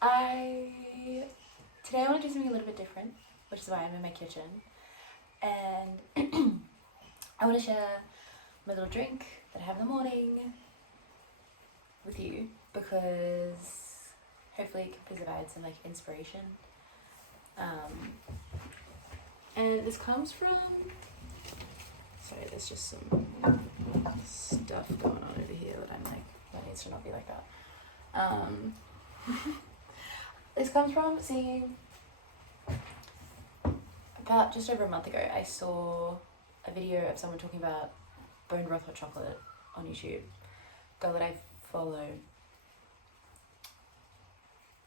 Today I want to do something a little bit different, which is why I'm in my kitchen, and I want to share my little drink that I have in the morning with you, because hopefully it can provide some inspiration. And this comes from, sorry, there's just some stuff going on over here that that needs to not be like that. This comes from seeing, about just over a month ago, I saw a video of someone talking about bone broth hot chocolate on YouTube. Girl that I follow.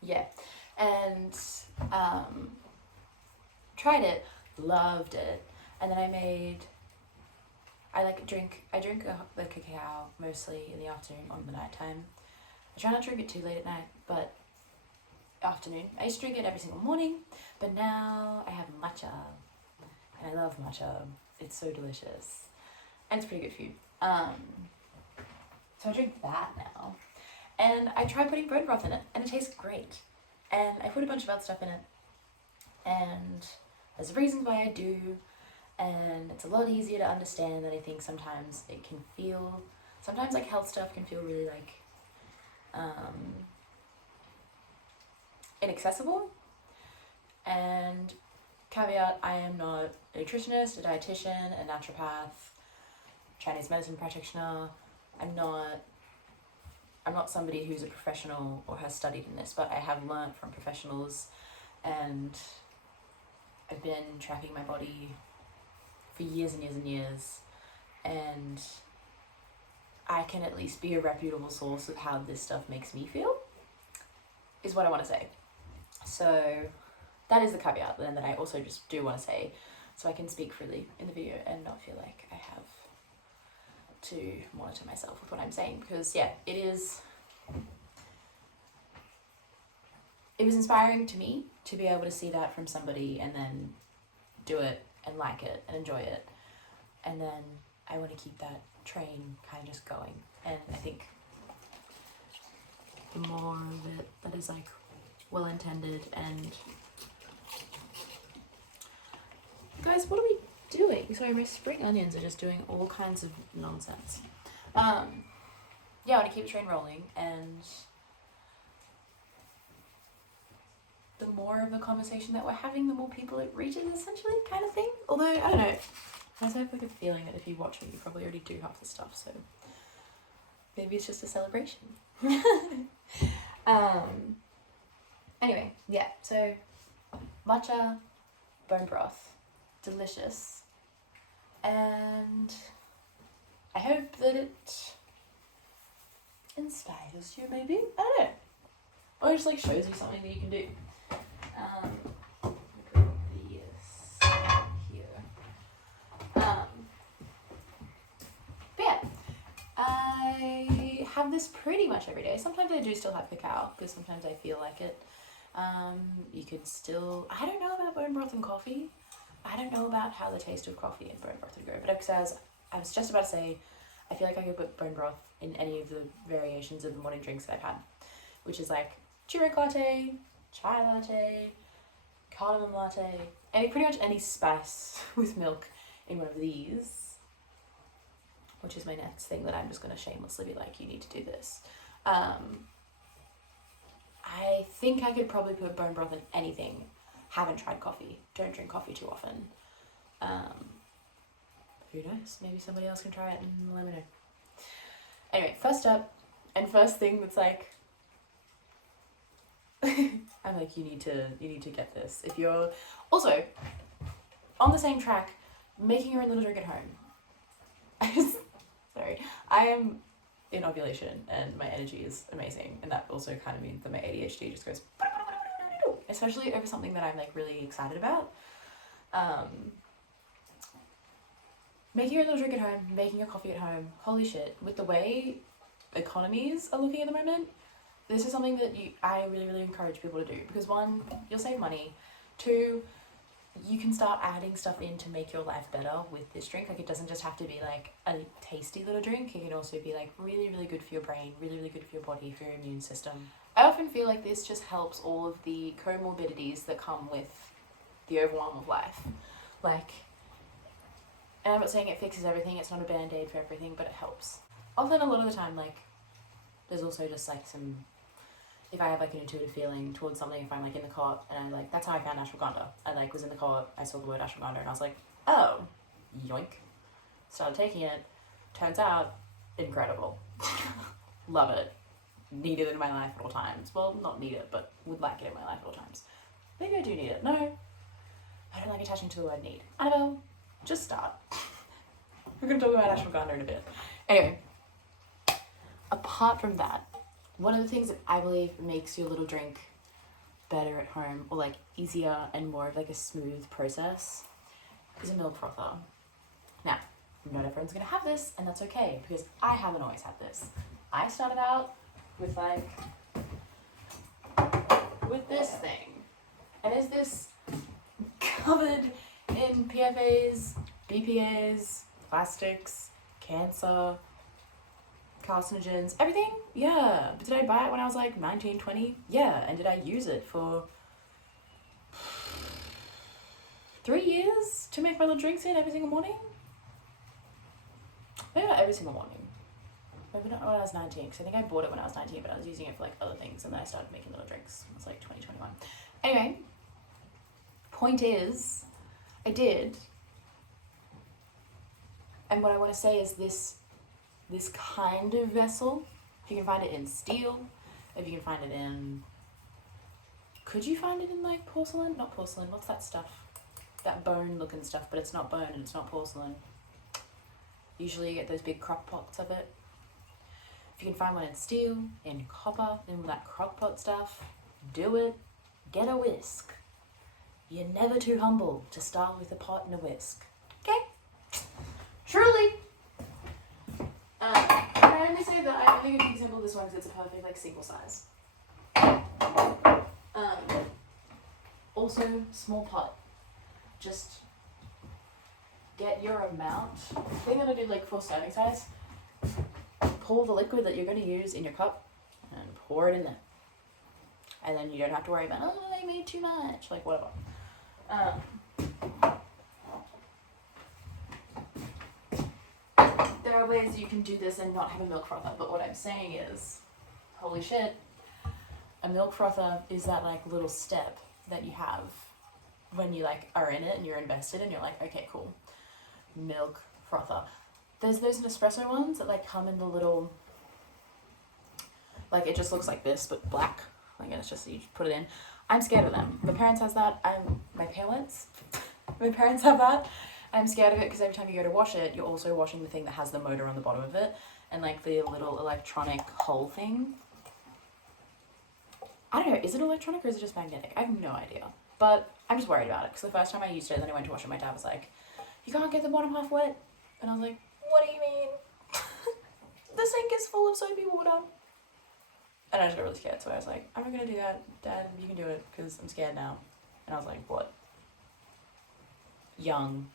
Yeah. And tried it, loved it, and then I drink the cacao mostly in the afternoon on the night time. I try not to drink it too late at night, but afternoon. I used to drink it every single morning, but now I have matcha, and I love matcha. It's so delicious, and it's pretty good for you. So I drink that now, and I tried putting bone broth in it, and it tastes great. And I put a bunch of other stuff in it, and there's reasons why I do, and it's a lot easier to understand than I think sometimes it can feel. Sometimes health stuff can feel really inaccessible. And caveat, I am not a nutritionist, a dietitian, a naturopath, Chinese medicine practitioner. I'm not somebody who's a professional or has studied in this, but I have learned from professionals, and I've been tracking my body for years and years and years, and I can at least be a reputable source of how this stuff makes me feel, is what I want to say. So that is the caveat then that I also just do want to say, so I can speak freely in the video and not feel like I have to monitor myself with what I'm saying, because yeah, it was inspiring to me to be able to see that from somebody and then do it and like it and enjoy it, and then I want to keep that train kind of just going. And I think the more of it that is well intended, and guys, what are we doing? Sorry, my spring onions are just doing all kinds of nonsense. Yeah, I want to keep the train rolling, and the more of the conversation that we're having, the more people it reaches, essentially, kind of thing. Although, I don't know, I also have a feeling that if you watch me, you probably already do half the stuff, so maybe it's just a celebration. Anyway, yeah, so matcha, bone broth, delicious, and I hope that it inspires you, maybe, I don't know, or just shows you something that you can do. Put this here. But yeah, I have this pretty much every day. Sometimes I do still have cacao, because sometimes I feel like it. You could still, I don't know about bone broth and coffee. I don't know about how the taste of coffee and bone broth would go, but as I was just about to say, I feel like I could put bone broth in any of the variations of the morning drinks that I've had, which is turmeric latte, chai latte, cardamom latte, pretty much any spice with milk in one of these, which is my next thing that I'm just going to shamelessly be you need to do this. I think I could probably put bone broth in anything. Haven't tried coffee. Don't drink coffee too often. Who knows? Maybe somebody else can try it and let me know. Anyway, first up, and first thing that's I'm you need to get this. If you're also on the same track, making your own little drink at home. Sorry, I am in ovulation and my energy is amazing, and that also kind of means that my ADHD just goes, especially over something that I'm really excited about. Making your little drink at home, making your coffee at home, holy shit, with the way economies are looking at the moment, this is something that I really, really encourage people to do, because one, you'll save money, two, you can start adding stuff in to make your life better with this drink. It doesn't just have to be a tasty little drink. It can also be really, really good for your brain, really, really good for your body, for your immune system, I often feel like this just helps all of the comorbidities that come with the overwhelm of life. Like, and I'm not saying it fixes everything, it's not a band-aid for everything, but it helps. Often, a lot of the time, like, there's also just like some, if I have like an intuitive feeling towards something, if I'm like in the co-op and I like, that's how I found ashwagandha. I like was in the co-op, I saw the word ashwagandha and I was like, oh, yoink. Started taking it, turns out, incredible. Love it. Need it in my life at all times. Well, not need it, but would like it in my life at all times. Maybe I do need it. No, I don't like attaching to the word need. Annabelle, just start. We're going to talk about ashwagandha in a bit. Anyway, apart from that, one of the things that I believe makes your little drink better at home, or like easier and more of like a smooth process, is a milk frother. Now, not everyone's going to have this, and that's okay, because I haven't always had this. I started out with like, with this thing, and is this covered in PFAs, BPAs, plastics, cancer, carcinogens, everything? Yeah. But did I buy it when I was like 19, 20? Yeah. And did I use it for 3 years to make my little drinks in every single morning? Maybe not every single morning. Maybe not when I was 19, because I think I bought it when I was 19, but I was using it for like other things, and then I started making little drinks. It was like 2021. Anyway, point is, I did. And what I want to say is this kind of vessel, if you can find it in steel, if you can find it in, could you find it in like porcelain? Not porcelain, what's that stuff? That bone looking stuff, but it's not bone and it's not porcelain. Usually you get those big crock pots of it. If you can find one in steel, in copper, in that crock pot stuff, do it. Get a whisk. You're never too humble to start with a pot and a whisk. Okay? Truly. I only say that I only give an example of this one because it's a perfect like single size. Also, small pot. Just get your amount. I think I'm gonna do like 4 serving size. Pour the liquid that you're going to use in your cup and pour it in there. And then you don't have to worry about, oh, I made too much, like whatever. There are ways you can do this and not have a milk frother, but what I'm saying is, holy shit, a milk frother is that like little step that you have when you like are in it and you're invested and you're like, okay, cool, milk frother. There's those Nespresso ones that like come in the little, like it just looks like this but black, like it's just, you just put it in. I'm scared of them. My parents have that. My parents have that. I'm scared of it because every time you go to wash it, you're also washing the thing that has the motor on the bottom of it and like the little electronic hole thing. I don't know, is it electronic or is it just magnetic? I have no idea, but I'm just worried about it because the first time I used it, then I went to wash it, my dad was like, you can't get the bottom half wet. And I was like, what do you mean? The sink is full of soapy water. And I just got really scared, so I was like, I'm not gonna do that, Dad, you can do it, because I'm scared now. And I was like, what? Young.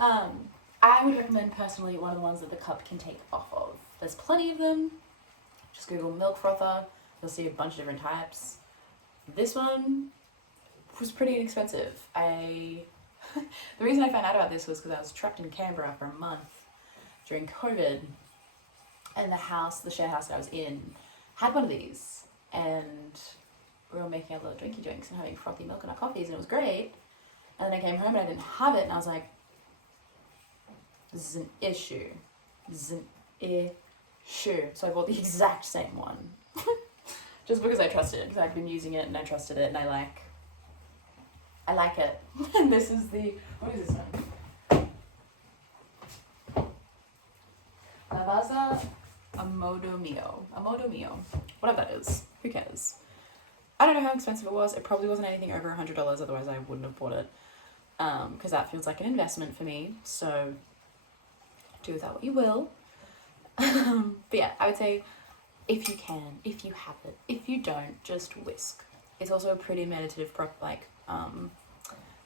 I would recommend personally one of the ones that the cup can take off of. There's plenty of them. Just Google milk frother, you'll see a bunch of different types. This one was pretty inexpensive. The reason I found out about this was because I was trapped in Canberra for a month during COVID, and the share house that I was in had one of these, and we were making our little drinky drinks and having frothy milk in our coffees, and it was great. And then I came home and I didn't have it, and I was like, this is an issue. This is an issue. So I bought the exact same one. Just because I trusted it, because I'd been using it and I trusted it, and I like it. And this is what is this one? Lavazza Amodo Mio. Whatever that is. Who cares? I don't know how expensive it was. It probably wasn't anything over $100, otherwise I wouldn't have bought it. Because that feels like an investment for me. So do with that what you will. But yeah, I would say if you can, if you have it. If you don't, just whisk. It's also a pretty meditative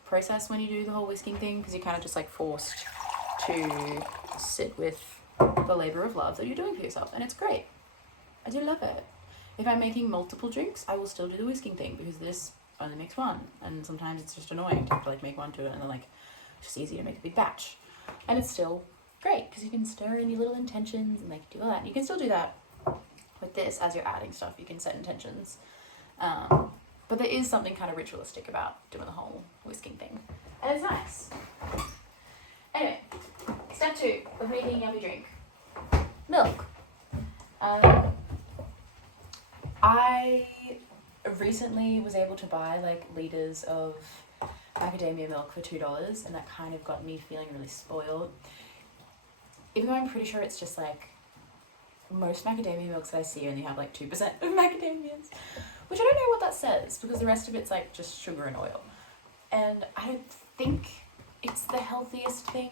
process when you do the whole whisking thing, because you're kind of just like forced to sit with the labor of love that you're doing for yourself, and it's great. I do love it. If I'm making multiple drinks, I will still do the whisking thing because this only makes one, and sometimes it's just annoying to have to like make one to it, and then like it's just easier to make a big batch, and it's still great because you can stir in your little intentions and like do all that. And you can still do that with this as you're adding stuff. You can set intentions, but there is something kind of ritualistic about doing the whole whisking thing, and it's nice. Anyway, step 2 of making a yummy drink: milk. I recently was able to buy like liters of macadamia milk for $2, and that kind of got me feeling really spoiled. Even though I'm pretty sure it's just like most macadamia milks that I see only have like 2% of macadamias, which I don't know what that says because the rest of it's like just sugar and oil. And I don't think it's the healthiest thing,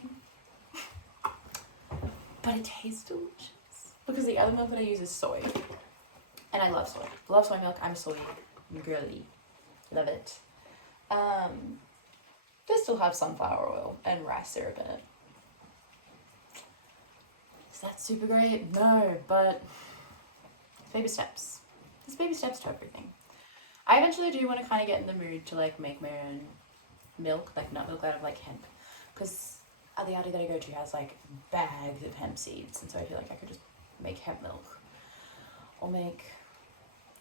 but it tastes delicious because the other milk that I use is soy. And I love soy. Love soy milk. I'm a soy girly. Love it. They still have sunflower oil and rice syrup in it. Is that super great? No, but baby steps. There's baby steps to everything. I eventually do want to kind of get in the mood to like make my own milk, like nut milk out of like hemp, because the Aldi that I go to has like bags of hemp seeds, and so I feel like I could just make hemp milk or make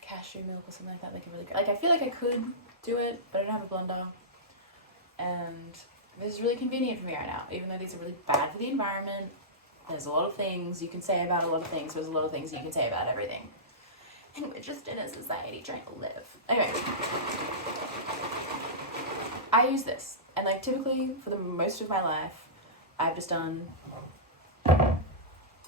cashew milk or something like that. Make it really good. Like I feel like I could do it, but I don't have a blender, and this is really convenient for me right now. Even though these are really bad for the environment, there's a lot of things you can say about a lot of things. There's a lot of things you can say about everything, and we're just in a society trying to live. Anyway, I use this, and like typically for the most of my life, I've just done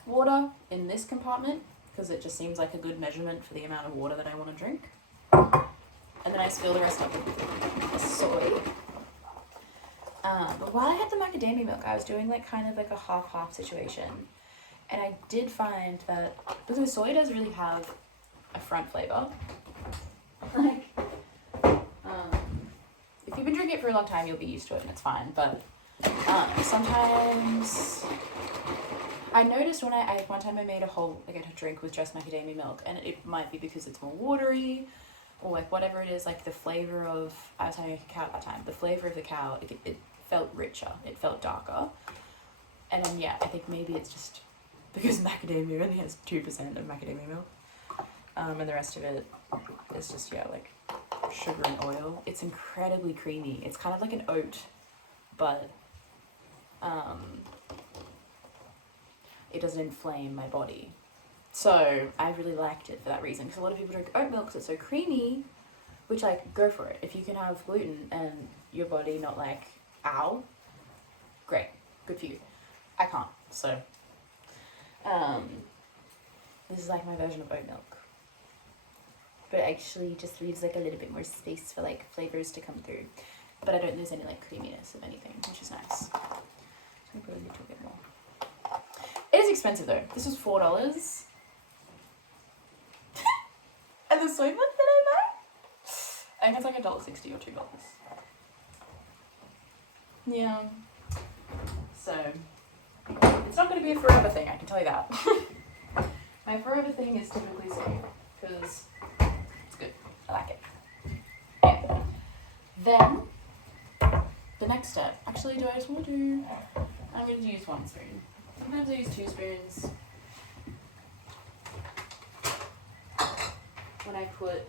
water in this compartment because it just seems like a good measurement for the amount of water that I want to drink. And then I spill the rest up with soy. But while I had the macadamia milk, I was doing like kind of like a half-half situation. And I did find that because soy does really have a front flavor. Like, if you've been drinking it for a long time, you'll be used to it and it's fine. But sometimes I noticed when I one time I made a drink with just macadamia milk, and it might be because it's more watery, or like whatever it is, like the flavor of, I was having a cacao at that time, the flavor of the cacao, it felt richer, it felt darker. And then yeah, I think maybe it's just because macadamia only has 2% of macadamia milk, and the rest of it is just, yeah, like sugar and oil. It's incredibly creamy. It's kind of like an oat, but it doesn't inflame my body. So I really liked it for that reason, because a lot of people drink oat milk because it's so creamy, which, like, go for it. If you can have gluten and your body not like, ow, great, good for you. I can't, so this is like my version of oat milk, but it actually just leaves like a little bit more space for like flavors to come through, but I don't lose any like creaminess of anything, which is nice. I'm gonna put a little bit more. It is expensive though. This was $4. And the soy milk that I buy, I think it's like $1.60 or $2. Yeah. So it's not going to be a forever thing, I can tell you that. My forever thing is typically soy, because it's good. I like it. Okay. Then the next step. Actually, do I just want to do? I'm going to use 1 spoon. Sometimes I use 2 spoons. When I put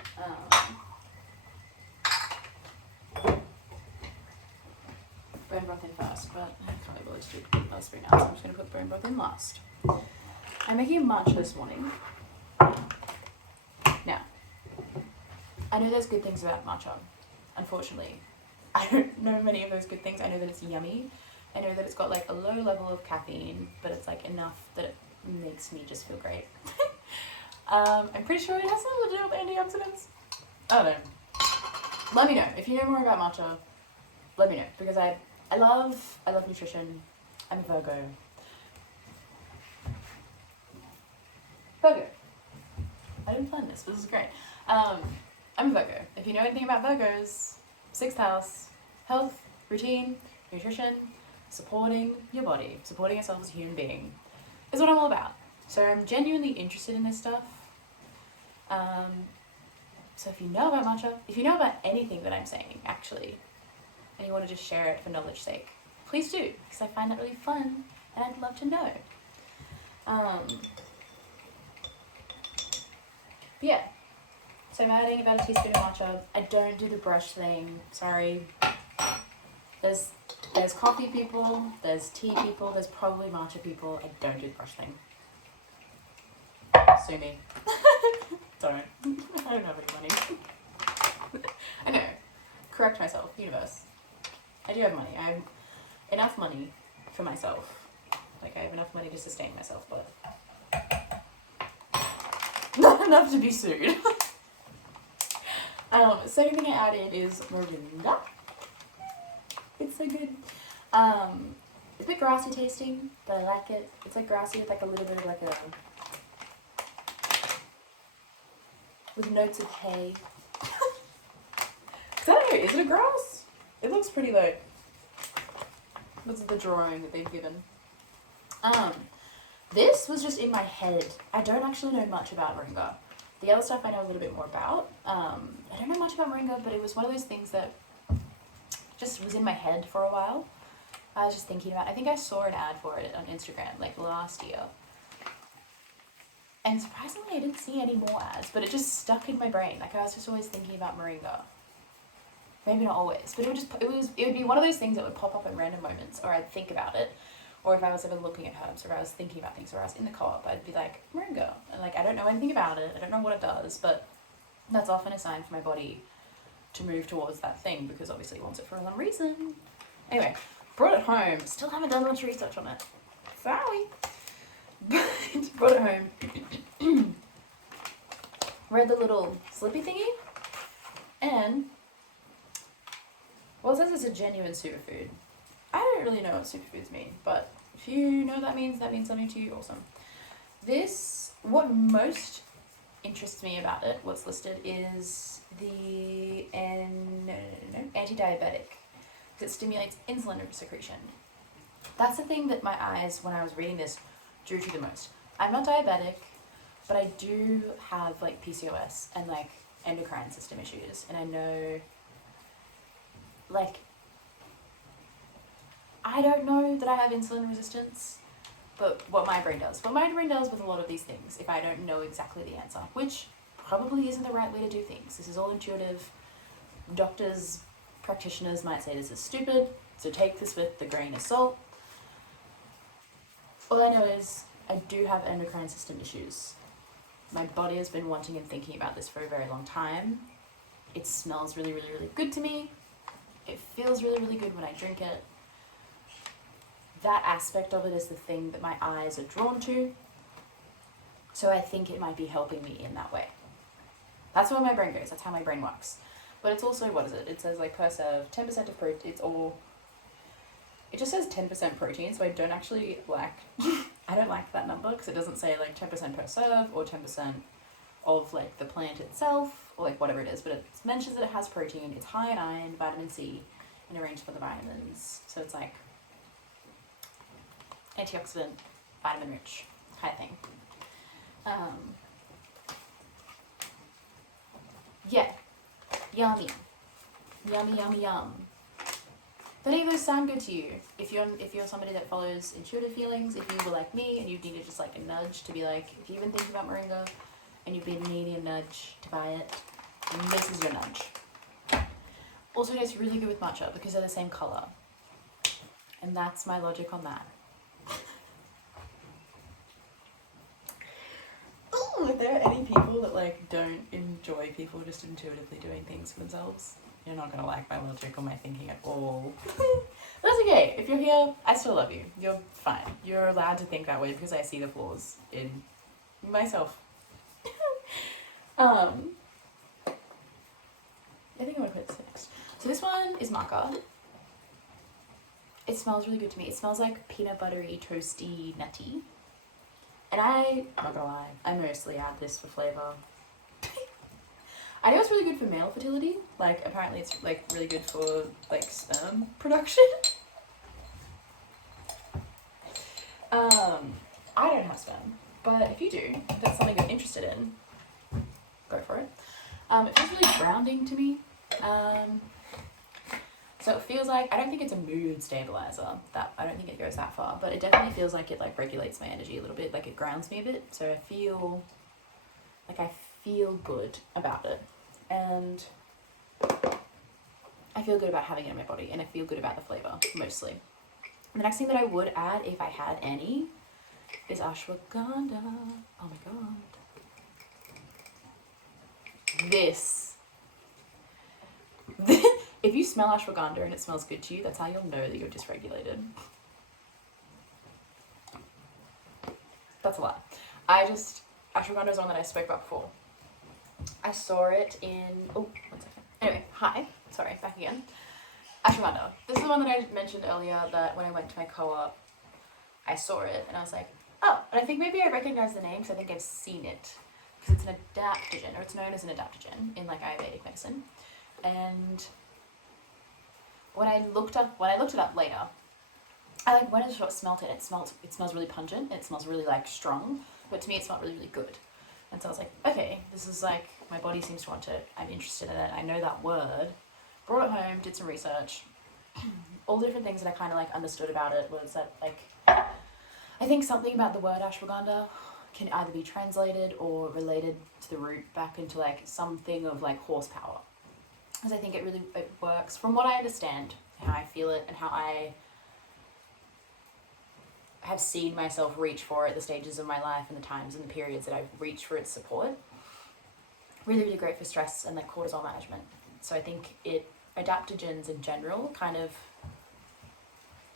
bone broth in first, but I can't be bothered to do another spoon now, so I'm just going to put bone broth in last. I'm making a matcha this morning. Now, I know there's good things about matcha. Unfortunately, I don't know many of those good things. I know that it's yummy. I know that it's got like a low level of caffeine, but it's like enough that it makes me just feel great. I'm pretty sure it has something to do with antioxidants. I don't know. Let me know if you know more about matcha. Let me know, because I love nutrition. I'm a Virgo. I didn't plan this, but this is great. I'm a Virgo. If you know anything about Virgos, 6th house, health, routine, nutrition, supporting your body, supporting yourself as a human being is what I'm all about. So I'm genuinely interested in this stuff. So if you know about matcha, if you know about anything that I'm saying, actually, and you want to just share it for knowledge sake, please do, because I find that really fun, and I'd love to know. Yeah, so I'm adding about a teaspoon of matcha. I don't do the brush thing, sorry. There's coffee people, there's tea people, there's probably matcha people. I don't do the brush thing. Sue me. Don't. I don't have any money. I know. Correct myself, universe. I do have money. I have enough money for myself. Like, I have enough money to sustain myself, but not enough to be sued. Second thing I added is moringa. It's so good. It's a bit grassy tasting, but I like it. It's like grassy with like a little bit of like a, with notes of hay. I don't know, is it a grass? It looks pretty though. This is the drawing that they've given. This was just in my head. I don't actually know much about moringa. The other stuff I know a little bit more about. I don't know much about moringa, but it was one of those things that just was in my head for a while. I was just thinking about, I think I saw an ad for it on Instagram like last year. And surprisingly I didn't see any more ads, but it just stuck in my brain. Like I was just always thinking about moringa. Maybe not always, but it would be one of those things that would pop up at random moments, or I'd think about it. Or if I was ever looking at herbs, or I was thinking about things, or I was in the co-op, I'd be like, moringa. And like, I don't know anything about it, I don't know what it does, but that's often a sign for my body to move towards that thing, because obviously it wants it for some reason. Anyway, brought it home, still haven't done much research on it. Sorry. But brought it home, read the little slippy thingy, and, well, it says it's a genuine superfood. I don't really know what superfoods mean, but if you know that means something to you, awesome. What most interests me about it, what's listed, is the anti-diabetic, because it stimulates insulin secretion. That's the thing that my eyes, when I was reading this, drew to the most. I'm not diabetic, but I do have like PCOS and like endocrine system issues, and I know, like, I don't know that I have insulin resistance, but what my brain does with a lot of these things, if I don't know exactly the answer, which probably isn't the right way to do things. This is all intuitive. Doctors, practitioners might say this is stupid, so take this with a grain of salt. All I know is I do have endocrine system issues. My body has been wanting and thinking about this for a very long time. It smells really, really, really good to me. It feels really, really good when I drink it. That aspect of it is the thing that my eyes are drawn to. So I think it might be helping me in that way. That's where my brain goes. That's how my brain works. But it's also, what is it? It says like per serve, 10% of protein. It just says 10% protein, so I don't actually like, I don't like that number, because it doesn't say like 10% per serve or 10% of like the plant itself, or like whatever it is, but it mentions that it has protein. It's high in iron, vitamin C, and a range of other vitamins. So it's like antioxidant, vitamin rich kind of thing. Yeah, yummy, yummy, yummy, yum. But any of those sound good to you? If you're somebody that follows intuitive feelings, if you were like me and you needed just like a nudge to be like, if you've been thinking about moringa and you've been needing a nudge to buy it, this is your nudge. Also tastes really good with matcha because they're the same color. And that's my logic on that. Ooh, if there are any people that like don't enjoy people just intuitively doing things for themselves, you're not gonna like my logic or my thinking at all. That's okay. If you're here, I still love you. You're fine. You're allowed to think that way because I see the flaws in myself. I think I'm gonna put this next. So this one is maca. It smells really good to me. It smells like peanut buttery, toasty, nutty. And I'm not gonna lie, I mostly add this for flavor. I know it's really good for male fertility. Like, apparently it's like really good for like sperm production. I don't have sperm, but if you do, if that's something you're interested in, go for it. It feels really grounding to me. So it feels like, I don't think it's a mood stabilizer, that I don't think it goes that far, but it definitely feels like it like regulates my energy a little bit, like it grounds me a bit. So I feel good about it, and I feel good about having it in my body, and I feel good about the flavor mostly. And the next thing that I would add, if I had any, is ashwagandha. Oh my god. This. If you smell ashwagandha and it smells good to you, that's how you'll know that you're dysregulated. That's a lie. Ashwagandha is one that I spoke about before. I saw it in, oh, 1 second. Anyway, hi, sorry, back again. Ashwagandha. This is the one that I mentioned earlier, that when I went to my co-op, I saw it and I was like, oh, and I think maybe I recognize the name because I think I've seen it. Because it's an adaptogen, or it's known as an adaptogen in like Ayurvedic medicine. And when I looked it up later, I like went and smelt it. It smells really pungent. It smells really like strong, but to me it smelled really, really good. And so I was like, okay, this is like, my body seems to want it. I'm interested in it. I know that word. Brought it home, did some research. All the different things that I kind of like understood about it was that like, I think something about the word ashwagandha can either be translated or related to the root back into like something of like horsepower. Because I think it works, from what I understand, how I feel it and how I have seen myself reach for it, the stages of my life and the times and the periods that I've reached for its support. Really, really great for stress and like cortisol management. So I think adaptogens in general kind of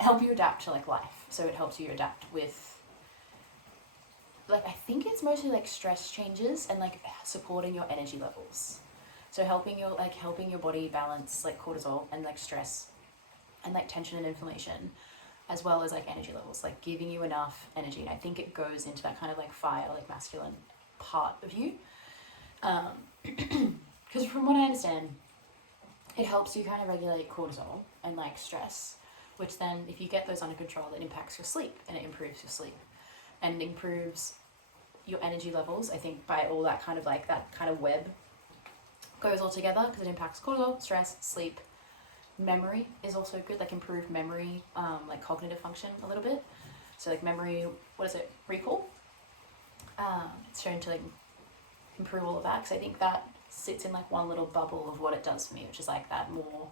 help you adapt to like life. So it helps you adapt with, like, I think it's mostly like stress changes and like supporting your energy levels. So helping your body balance like cortisol and like stress and like tension and inflammation, as well as like energy levels, like giving you enough energy. And I think it goes into that kind of like fire, like masculine part of you. Because from what I understand, it helps you kind of regulate cortisol and like stress, which then if you get those under control, it impacts your sleep and it improves your sleep and improves your energy levels. I think by all that kind of like that kind of web goes all together, because it impacts cortisol, stress, sleep. Memory is also good, like improved memory, like cognitive function a little bit. So like memory, recall. It's shown to like improve all of that, because I think that sits in like one little bubble of what it does for me, which is like that more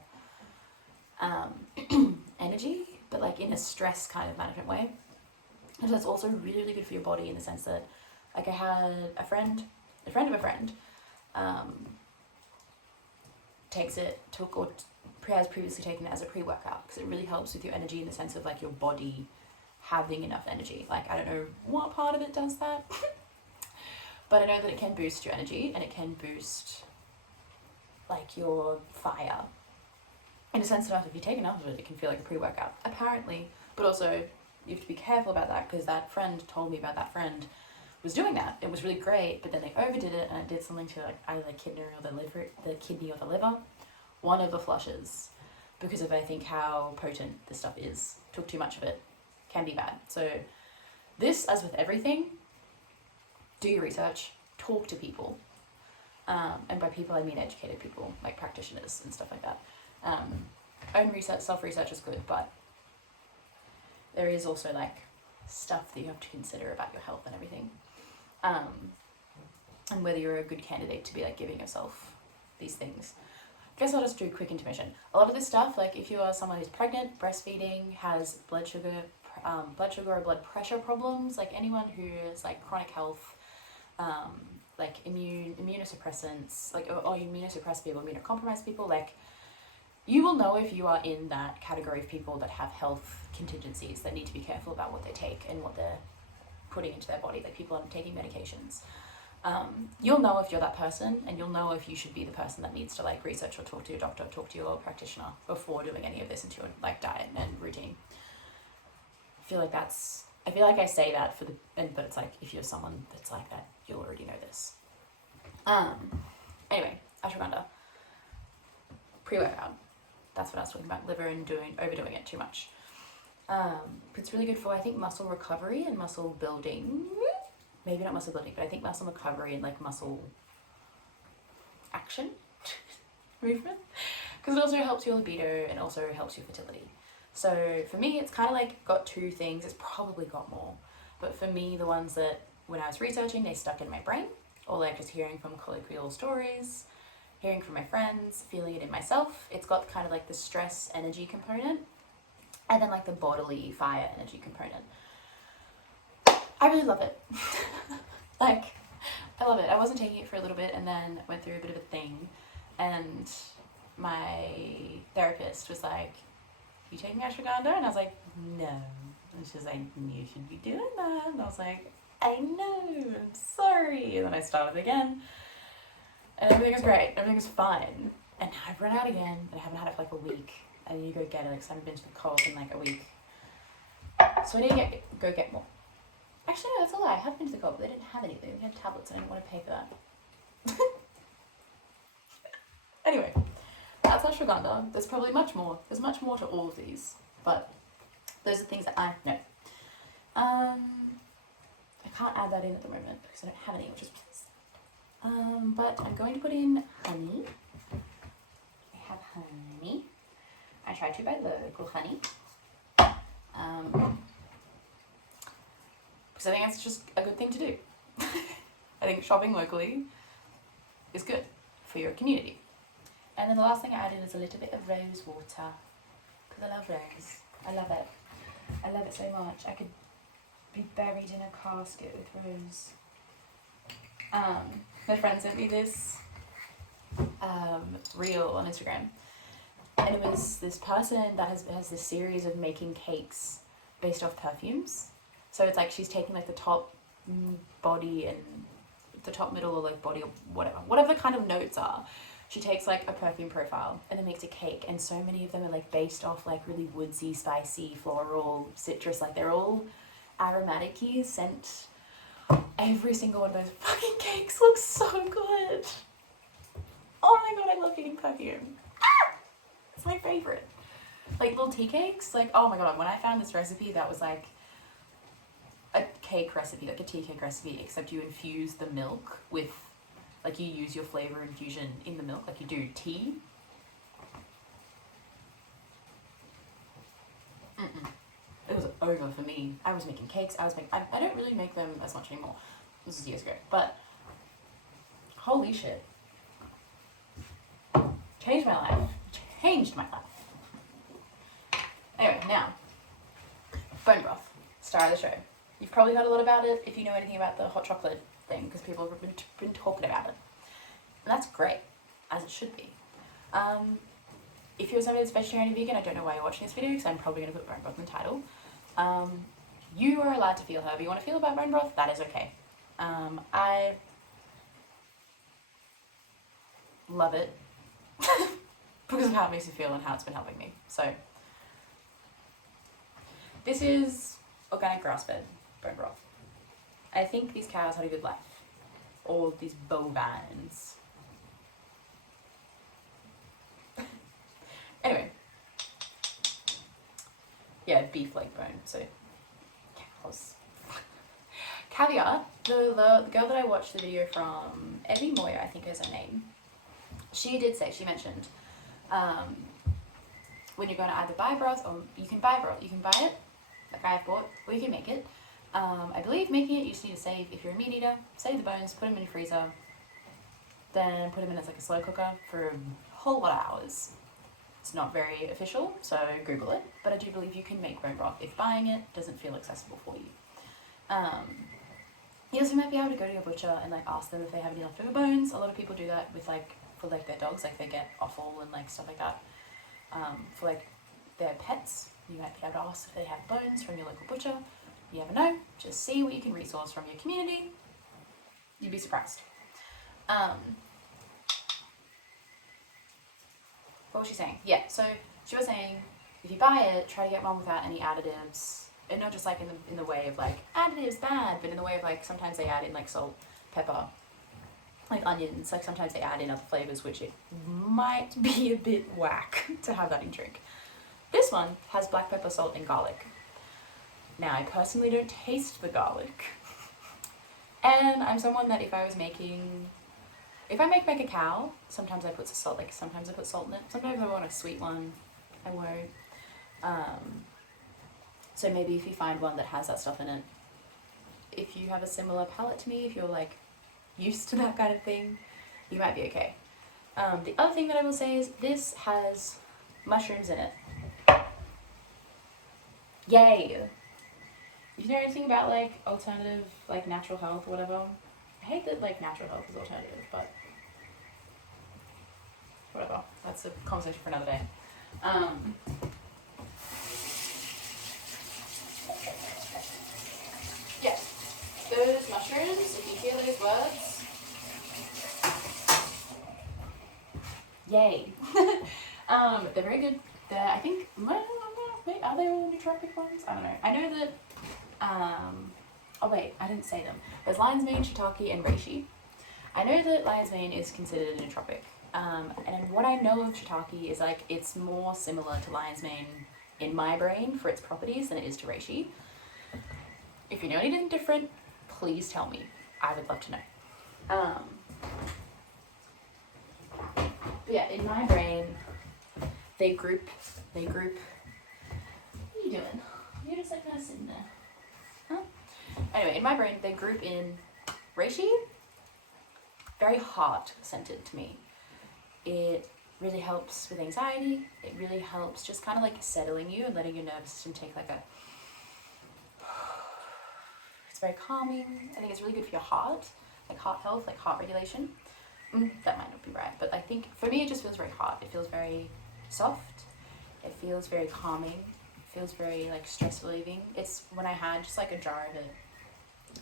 energy, but like in a stress kind of management way. And so it's also really, really good for your body in the sense that, like, I had a friend of a friend, has previously taken it as a pre-workout, because it really helps with your energy in the sense of like your body having enough energy. Like, I don't know what part of it does that, but I know that it can boost your energy and it can boost like your fire in a sense enough. If you take enough of it, it can feel like a pre-workout apparently, but also you have to be careful about that, because that friend told me about that friend was doing that. It was really great, but then they overdid it and it did something to like either the kidney or the liver, one of the flushes, because of I think how potent this stuff is. Took too much of it, can be bad. So this, as with everything, do your research, talk to people, and by people I mean educated people, like practitioners and stuff like that. Own research, self-research is good, but there is also like stuff that you have to consider about your health and everything, and whether you're a good candidate to be like giving yourself these things. I guess I'll just do a quick intermission. A lot of this stuff, like if you are someone who's pregnant, breastfeeding, has blood sugar or blood pressure problems, like anyone who is like chronic health, like immunosuppressants, like or immunosuppressed people, immunocompromised people, like you will know if you are in that category of people that have health contingencies that need to be careful about what they take and what they're putting into their body, like people are taking medications. You'll know if you're that person, and you'll know if you should be the person that needs to like research or talk to your doctor, talk to your practitioner before doing any of this into your like diet and routine. I feel like I say that but it's like if you're someone that's like that, you'll already know this. Anyway, ashwagandha, pre-workout. That's what I was talking about, liver and overdoing it too much. It's really good for, I think, muscle recovery and muscle building. Maybe not muscle building, but I think muscle recovery and like muscle action movement, because it also helps your libido and also helps your fertility. So for me, it's kind of like got two things. It's probably got more, but for me, the ones that when I was researching, they stuck in my brain, or like just hearing from colloquial stories, hearing from my friends, feeling it in myself. It's got kind of like the stress energy component, and then like the bodily fire energy component. I really love it. Like, I love it. I wasn't taking it for a little bit and then went through a bit of a thing, and my therapist was like, "You taking ashwagandha?" And I was like, "No." And she was like, "You should be doing that." And I was like, "I know, I'm sorry." And then I started again, and everything was great. Everything was fine. And now I've run out again, and I haven't had it for like a week. I need to go get it because I haven't been to the co-op in like a week. So I need to go get more. Actually, no, that's a lie. I have been to the co-op, but they didn't have anything. They had tablets, and I didn't want to pay for that. Anyway, that's ashwagandha. There's probably much more. There's much more to all of these, but those are things that I know. I can't add that in at the moment because I don't have any, which is but I'm going to put in honey. I have honey. I try to buy local honey. Because I think it's just a good thing to do. I think shopping locally is good for your community. And then the last thing I add in is a little bit of rose water, because I love rose. I love it. I love it so much. I could be buried in a casket with rose. My friend sent me this reel on Instagram, and it was this person that has this series of making cakes based off perfumes. So it's like she's taking like the top body and the top middle or like body or whatever the kind of notes are. She takes like a perfume profile and then makes a cake, and so many of them are like based off like really woodsy, spicy, floral, citrus, like they're all aromatic-y scent. Every single one of those fucking cakes looks so good. Oh my god, I love eating perfume. It's my favorite. Like little tea cakes, like oh my god, when I found this recipe that was like a cake recipe, like a tea cake recipe, except you infuse the milk with, like you use your flavor infusion in the milk, like you do tea. It was over for me. I was making cakes, I don't really make them as much anymore. This is years ago, but holy shit. Changed my life. Anyway, now, bone broth, star of the show. You've probably heard a lot about it if you know anything about the hot chocolate thing, because people have been talking about it. And that's great, as it should be. If you're somebody that's vegetarian or vegan, I don't know why you're watching this video, because I'm probably going to put bone broth in the title. You are allowed to feel however you want to feel about bone broth. That is okay. I love it because of how it makes me feel and how it's been helping me. So this is organic grass-fed bone broth. I think these cows had a good life, or these bovines. Anyway, yeah, beef leg bone, so cows. Caveat, the girl that I watched the video from, Evie Moya, I think is her name, she mentioned, when you're going to either buy broth, or you can buy broth, you can buy it, like I've bought, or you can make it. I believe making it, you just need to save, if you're a meat eater, save the bones, put them in the freezer, then put them in as like a slow cooker for a whole lot of hours. It's not very official, so Google it, but I do believe you can make bone broth if buying it doesn't feel accessible for you. You also might be able to go to your butcher and like ask them if they have any leftover bones. A lot of people do that with like, for like their dogs, like they get offal and like stuff like that. For like their pets, you might be able to ask if they have bones from your local butcher. You never know, just see what you can resource from your community. You'd be surprised. What was she saying? Yeah, so she was saying if you buy it, try to get one without any additives, and not just like in the way of like additives bad, but in the way of like sometimes they add in like salt, pepper, like onions, like sometimes they add in other flavors which it might be a bit whack to have that in drink. This one has black pepper, salt, and garlic. Now I personally don't taste the garlic, and I'm someone that if I was making If I make my cacao, sometimes I put salt, like sometimes I put salt in it. Sometimes I want a sweet one, I won't. So maybe if you find one that has that stuff in it, if you have a similar palate to me, if you're like used to that kind of thing, you might be okay. The other thing that I will say is this has mushrooms in it. Yay! If you know anything about like alternative, like natural health or whatever, I hate that like natural health is alternative, but whatever. That's a conversation for another day. Yeah, those mushrooms, if you hear those words, yay. They're very good. I think, wait, are they all nootropic ones? I don't know. I know that, oh wait, I didn't say them. There's lion's mane, shiitake, and reishi. I know that lion's mane is considered a nootropic. And what I know of shiitake is like, it's more similar to lion's mane in my brain for its properties than it is to reishi. If you know anything different, please tell me. I would love to know. But yeah, in my brain, they group, what are you doing? You're just like kind of sitting there. Huh? Anyway, in my brain, they group in reishi, very heart-centered to me. It really helps with anxiety. It really helps just kind of like settling you and letting your nervous system take like a, it's very calming. I think it's really good for your heart, like heart health, like heart regulation. That might not be right, but I think for me it just feels very hot. It feels very soft. It feels very calming. It feels very like stress relieving. It's when I had just like a jar of it.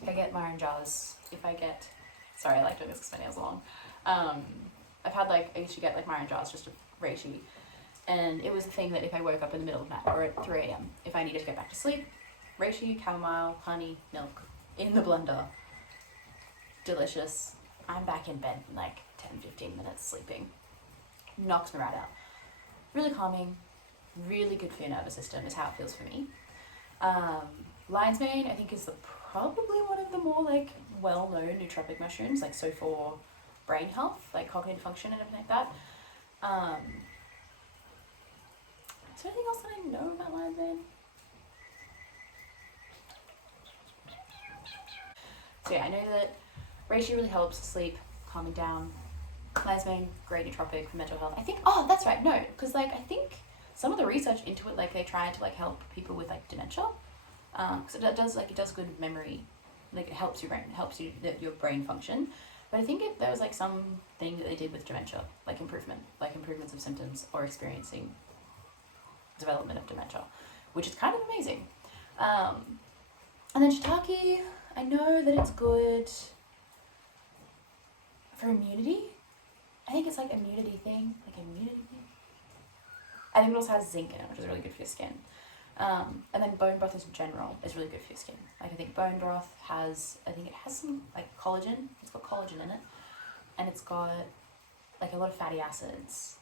I get my own jars. Sorry, I like doing this because my nails are long. I've had like, I used to get like my own jars just of reishi, and it was the thing that if I woke up in the middle of the night or at 3 a.m, if I needed to get back to sleep, reishi, chamomile, honey, milk in the blender. Delicious. I'm back in bed in like 10-15 minutes sleeping. Knocks me right out. Really calming, really good for your nervous system is how it feels for me. Lion's mane I think is probably one of the more like well-known nootropic mushrooms, like so for brain health, like cognitive function and everything like that. Is there anything else that I know about lion's mane? So yeah, I know that reishi really helps sleep, calming down. Lion's mane, great nootropic for mental health. I think, oh, that's right, no, because like I think some of the research into it, like they tried to like help people with like dementia, because it does good memory, like it helps your brain, your brain function. But I think there was like some thing that they did with dementia, like improvements of symptoms or experiencing development of dementia, which is kind of amazing. And then shiitake, I know that it's good for immunity. I think it's like immunity thing. I think it also has zinc in it, which is really good for your skin. And then bone broth in general is really good for your skin. Like I think bone broth has some like collagen. It's got collagen in it, and it's got like a lot of fatty acids.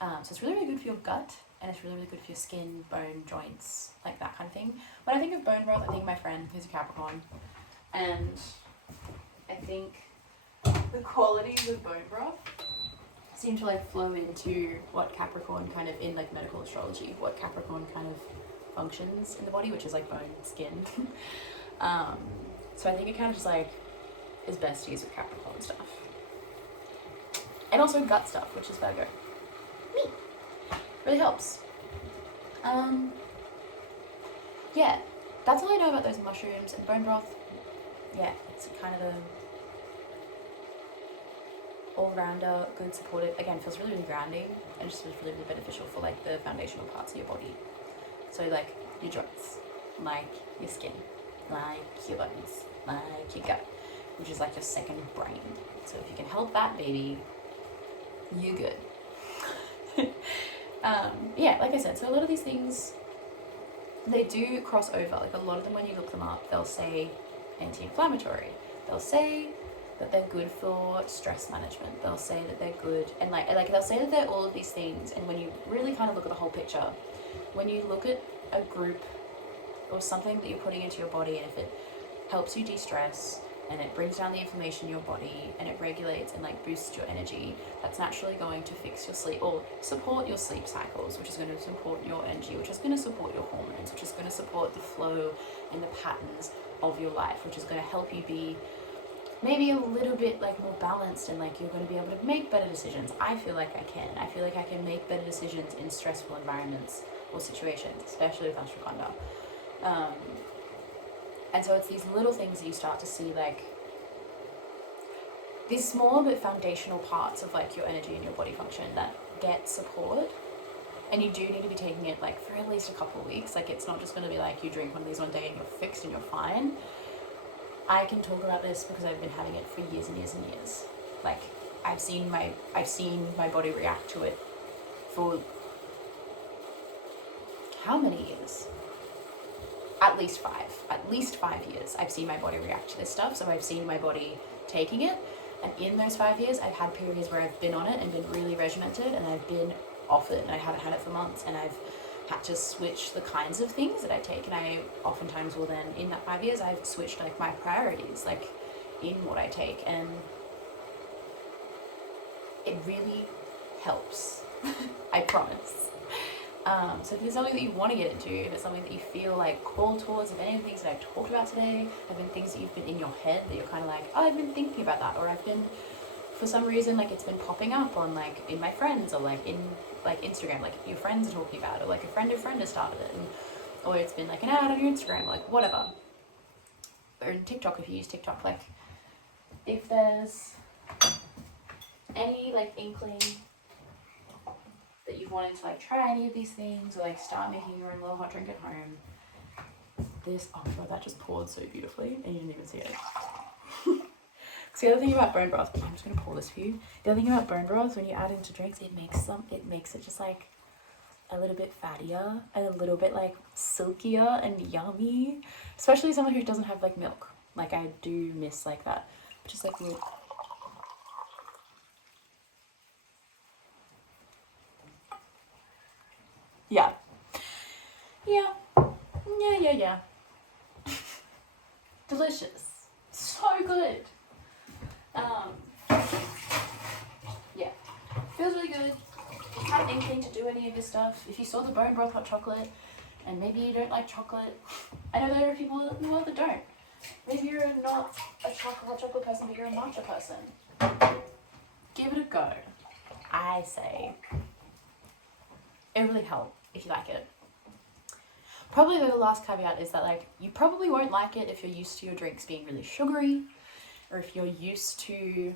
So it's really, really good for your gut, and it's really, really good for your skin, bone, joints, like that kind of thing. When I think of bone broth, I think of my friend who's a Capricorn, and I think the qualities of bone broth seem to like flow into what Capricorn kind of in like medical astrology, what Capricorn kind of functions in the body, which is like bone, skin. So I think it kind of just like is best used with Capricorn stuff. And also gut stuff, which is Virgo. Me. Really helps. Yeah, that's all I know about those mushrooms and bone broth. Yeah, it's kind of a all-rounder, good, supportive. Again, feels really, really grounding, and just feels really, really beneficial for like the foundational parts of your body. So like your joints, like your skin, like your bones, like your gut, which is like your second brain. So if you can help that baby, you good. Yeah, like I said, so a lot of these things, they do cross over. Like a lot of them, when you look them up, they'll say anti-inflammatory. They'll say that they're good for stress management. They'll say that they're good, and like they'll say that they're all of these things. And when you really kind of look at the whole picture, when you look at a group or something that you're putting into your body, and if it helps you de-stress, and it brings down the inflammation in your body, and it regulates and like boosts your energy, that's naturally going to fix your sleep or support your sleep cycles, which is going to support your energy, which is going to support your hormones, which is going to support the flow and the patterns of your life, which is going to help you be maybe a little bit like more balanced, and like you're going to be able to make better decisions. I feel like I can make better decisions in stressful environments or situations, especially with ashwagandha. And so it's these little things that you start to see, like these small but foundational parts of like your energy and your body function that get support. And you do need to be taking it like for at least a couple of weeks. Like it's not just going to be like you drink one of these one day and you're fixed and you're fine. I can talk about this because I've been having it for years and years and years. Like I've seen my body react to it for how many years? At least 5 years I've seen my body react to this stuff. So I've seen my body taking it, and in those 5 years I've had periods where I've been on it and been really regimented, and I've been off it and I haven't had it for months, and I've had to switch the kinds of things that I take. And I oftentimes will then, in that 5 years, I've switched like my priorities, like in what I take, and it really helps. I promise. So if there's something that you want to get into, if it's something that you feel like called towards, if any of the things that I've talked about today have been things that you've been in your head that you're kind of like, oh, I've been thinking about that, or I've been, for some reason, like it's been popping up on like in my friends, or like in like Instagram, like your friends are talking about it, or like a friend has started it, and, or it's been like an ad on your Instagram, like whatever, or in TikTok if you use TikTok. Like if there's any like inkling that you've wanted to like try any of these things, or like start making your own little hot drink at home, this, oh my god, that just poured so beautifully and you didn't even see it. Because the other thing about bone broth, I'm just going to pour this for you. The other thing about bone broth, when you add into drinks, it makes it just like a little bit fattier and a little bit like silkier and yummy, especially someone who doesn't have like milk. Like I do miss like that, but just like milk. Yeah. Delicious. So good. Yeah. Feels really good. If you have anything to do any of this stuff, if you saw the bone broth hot chocolate, and maybe you don't like chocolate, I know there are people that don't. Maybe you're not a hot chocolate person, but you're a matcha person. Give it a go. I say. It really helps if you like it. Probably the last caveat is that like you probably won't like it if you're used to your drinks being really sugary, or if you're used to,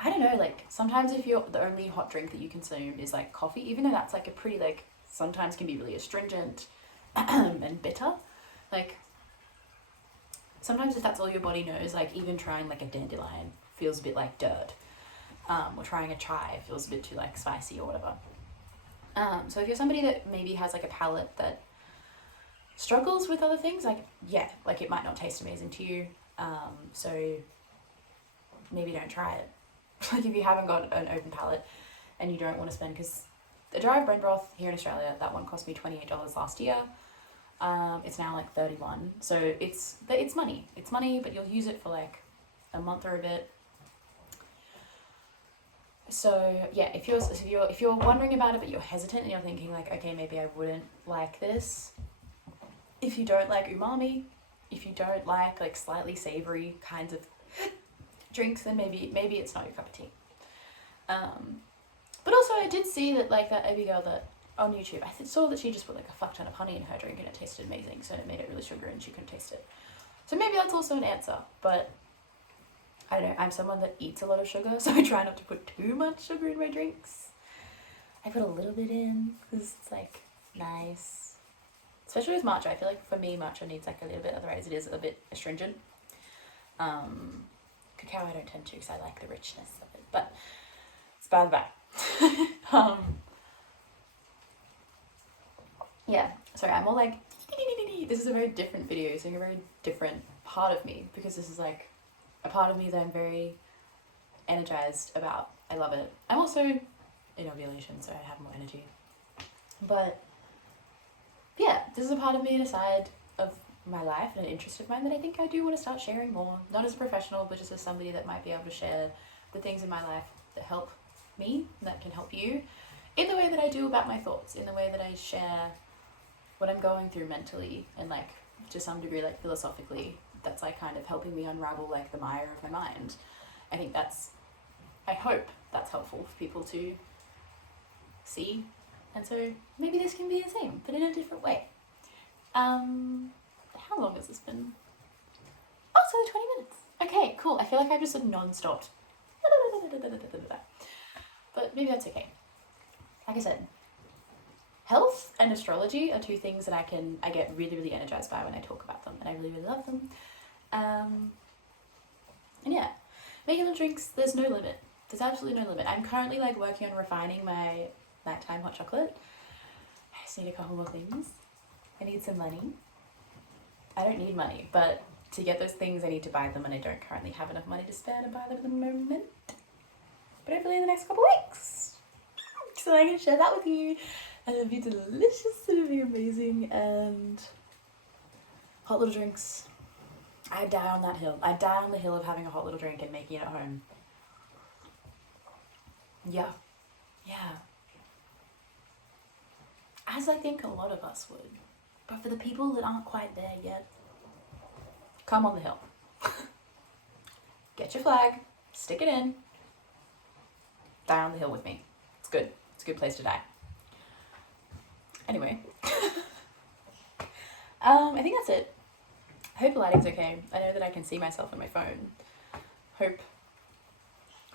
I don't know, like sometimes if you're the only hot drink that you consume is like coffee, even though that's like a pretty like sometimes can be really astringent and bitter, like sometimes if that's all your body knows, like even trying like a dandelion feels a bit like dirt, or trying a chai feels a bit too like spicy or whatever. So if you're somebody that maybe has like a palate that struggles with other things, like yeah, like it might not taste amazing to you, so maybe don't try it. Like if you haven't got an open palate and you don't want to spend, because the jar of bone broth here in Australia, that one cost me $28 last year. It's now like $31, so it's money, but you'll use it for like a month or a bit. So yeah, if you're wondering about it but you're hesitant and you're thinking like, okay, maybe I wouldn't like this, if you don't like umami, if you don't like slightly savory kinds of drinks, then maybe it's not your cup of tea. But also I did see that like that Abby girl that on YouTube, I saw that she just put like a fuck ton of honey in her drink and it tasted amazing, so it made it really sugary and she couldn't taste it. So maybe that's also an answer, but I don't know, I'm someone that eats a lot of sugar, so I try not to put too much sugar in my drinks. I put a little bit in because it's like nice. Especially with matcha, I feel like for me matcha needs like a little bit, otherwise it is a bit astringent. Cacao I don't tend to because I like the richness of it, but it's by the by. Yeah, sorry, I'm all like, this is a very different video, so a very different part of me, because this is like a part of me that I'm very energized about. I love it. I'm also in ovulation, so I have more energy. But yeah, this is a part of me, and a side of my life and an interest of mine that I think I do want to start sharing more. Not as a professional, but just as somebody that might be able to share the things in my life that help me, that can help you, in the way that I do about my thoughts, in the way that I share what I'm going through mentally and like to some degree like philosophically. That's like kind of helping me unravel like the mire of my mind. I think I hope that's helpful for people to see. And so maybe this can be the same, but in a different way. How long has this been? Oh, it's only 20 minutes. Okay, cool. I feel like I've just non-stopped. But maybe that's okay. Like I said, health and astrology are two things that I get really, really energized by when I talk about them, and I really, really love them. And yeah, making little drinks, there's no limit. There's absolutely no limit. I'm currently like working on refining my nighttime hot chocolate. I just need a couple more things. I need some money. I don't need money, but to get those things I need to buy them, and I don't currently have enough money to spare to buy them at the moment. But hopefully in the next couple weeks. So I'm going to share that with you, and it'll be delicious, it'll be amazing, and hot little drinks. I die on that hill. I die on the hill of having a hot little drink and making it at home. Yeah. As I think a lot of us would. But for the people that aren't quite there yet, come on the hill. Get your flag, stick it in, die on the hill with me. It's good. It's a good place to die. Anyway. I think that's it. I hope the lighting's okay. I know that I can see myself on my phone. Hope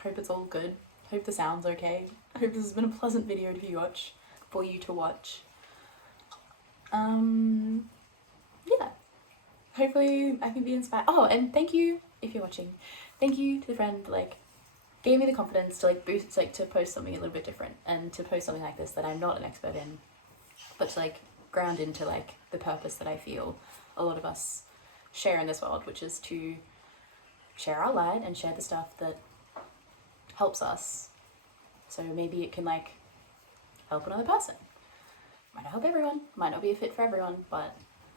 it's all good. Hope the sound's okay. I hope this has been a pleasant video for you to watch. Yeah. Hopefully I can be inspired. Oh, and thank you, if you're watching, thank you to the friend that like gave me the confidence to like boost, like to post something a little bit different, and to post something like this that I'm not an expert in, but to like ground into like the purpose that I feel a lot of us share in this world, which is to share our light and share the stuff that helps us. So maybe it can like help another person. Might not help everyone, might not be a fit for everyone, but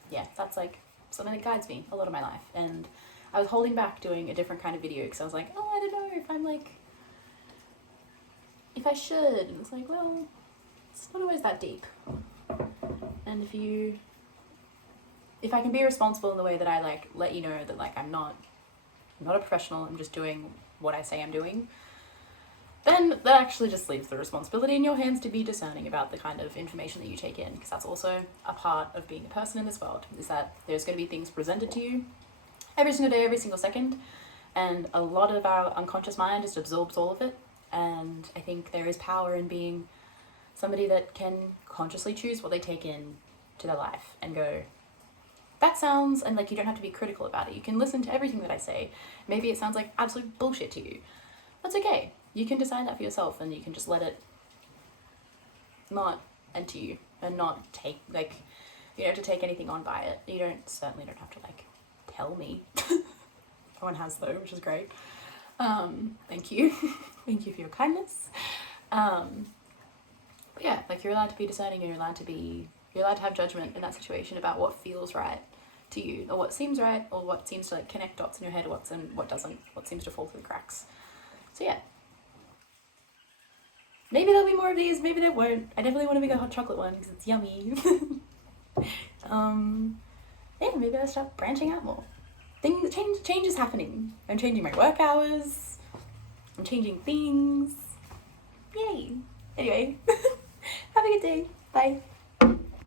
yeah, that's like something that guides me a lot of my life. And I was holding back doing a different kind of video because I was like, oh, I don't know if I'm like, if I should. And it's like, well, it's not always that deep. And if I can be responsible in the way that I like let you know that like I'm not a professional, I'm just doing what I say I'm doing, then that actually just leaves the responsibility in your hands to be discerning about the kind of information that you take in, because that's also a part of being a person in this world, is that there's going to be things presented to you every single day, every single second, and a lot of our unconscious mind just absorbs all of it. And I think there is power in being somebody that can consciously choose what they take in to their life and go, that sounds, and like you don't have to be critical about it. You can listen to everything that I say. Maybe it sounds like absolute bullshit to you. That's okay. You can decide that for yourself, and you can just let it not enter you and not take, like, you don't have to take anything on by it. You certainly don't have to like tell me. Everyone has though, which is great. Thank you. Thank you for your kindness. But yeah, like you're allowed to be discerning, and you're allowed to have judgment in that situation about what feels right to you, or what seems right, or what seems to like connect dots in your head, what doesn't, what seems to fall through the cracks. So yeah. Maybe there'll be more of these, maybe there won't. I definitely want to make a hot chocolate one because it's yummy. Yeah, maybe I'll start branching out more. Change is happening. I'm changing my work hours. I'm changing things. Yay. Anyway, have a good day. Bye.